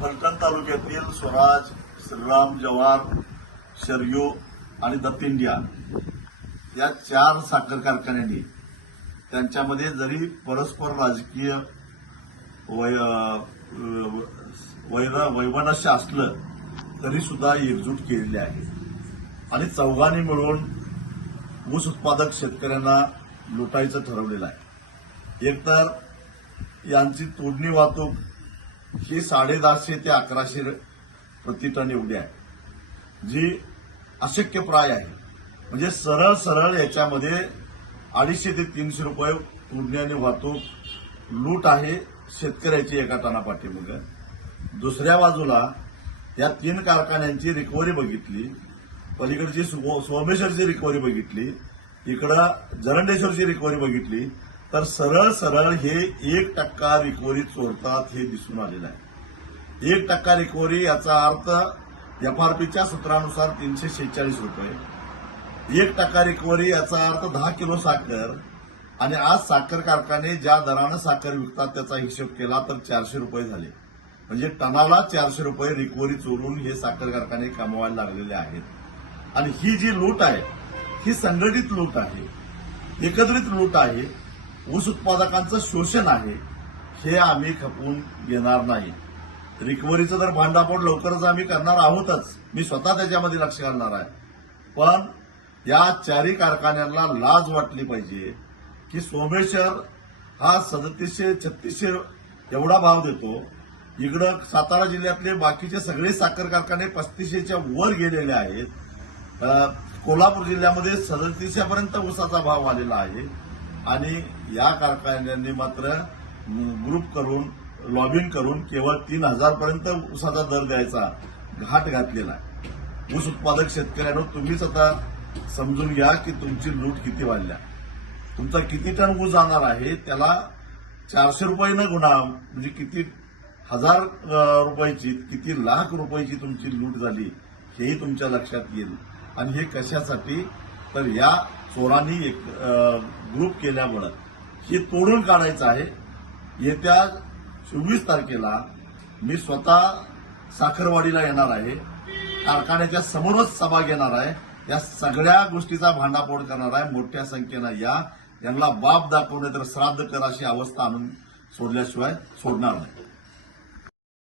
फलटण तालुक्यातील स्वराज, श्रीराम, जवार, शरयू आणि दत्त इंडिया या 4 साखर कारखान्यांनी त्यांच्यामध्ये जरी परस्पर राजकीय वैमनस्य असलं तरी सुद्धा एकजूट केलेली आहे आणि चौघांनी मिळून ऊस उत्पादक शेतकऱ्यांना लुटायचं ठरवलेलं आहे. एकतर यांची तोडणी वाहतूक ही 150 ते 1100 प्रति टन एवढी आहे, जी अशक्यप्राय आहे. म्हणजे सरळ सरळ याच्यामध्ये 250 ते 300 रुपये तोडणी आणि वाहतूक लूट आहे शेतकऱ्याची एका टनापाठीमागे. दुसऱ्या बाजूला या 3 कारखान्यांची रिकव्हरी बघितली, पलीकडची सोमेश्वरची रिकव्हरी बघितली, इकडं जरंडेश्वरची रिकव्हरी बघितली, तर सरळ सरळ हे 1% रिकव्हरी चोरतात हे दिसून आलेलं आहे. 1% रिकव्हरी याचा अर्थ एफआरपीच्या सूत्रानुसार 346 रुपये. 1% रिकव्हरी याचा अर्थ 10 किलो साखर, आणि आज साखर कारखाने ज्या दरानं साखर विकतात त्याचा हिशोब केला तर 400 रुपये झाले. म्हणजे टनाला 400 रुपये रिकव्हरी चोरून हे साखर कारखाने कमवायला लागलेले आहेत. आणि ही जी लूट आहे ही संघटित लूट आहे, एकत्रित लूट आहे, ऊस उत्पादकांचं शोषण आहे. हे आम्ही खपवून घेणार नाही. रिकव्हरीचं तर भांडाफोड लवकरच आम्ही करणार आहोतच, मी स्वतः त्याच्यामध्ये लक्ष घालणार आहे. पण या 4 कारखान्यांना लाज वाटली पाहिजे की सोमेश्वर हा 3700-3600 एवढा भाव देतो, इकडं सातारा जिल्ह्यातले बाकीचे सगळे साखर कारखाने 3500च्या वर गेलेले आहेत. कोल्हापूर जिल्ह्यामध्ये 3700 पर्यंत ऊसाचा भाव आलेला आहे. आणि या कारखान्यांनी मात्र ग्रुप करून लॉबिंग करून केवळ 3000 पर्यंत ऊसाचा दर द्यायचा घाट घातलेला आहे. ऊस उत्पादक शेतकऱ्यांनो, तुम्हीच आता समजून घ्या की तुमची लूट किती वाढल्या. तुमचा किती टन ऊस जाणार आहे त्याला 400 रुपये गुणा, म्हणजे किती हजार रुपयाची, किती लाख रुपयाची तुमची लूट झाली हेही तुमच्या लक्षात येईल. आणि हे कशासाठी, तर या चोरांनी एक ग्रुप केल्यामुळं हे तोडून काढायचं आहे. येत्या 24 तारखेला मी स्वतः साखरवाडीला येणार आहे, कारखान्याच्या समोरच सभा घेणार आहे, या सगळ्या गोष्टीचा भांडाफोड करणार आहे. मोठ्या संख्येनं यांना बाप दाखवणे तर श्राद्ध कर अशी अवस्था आणून सोडल्याशिवाय सोडणार नाही.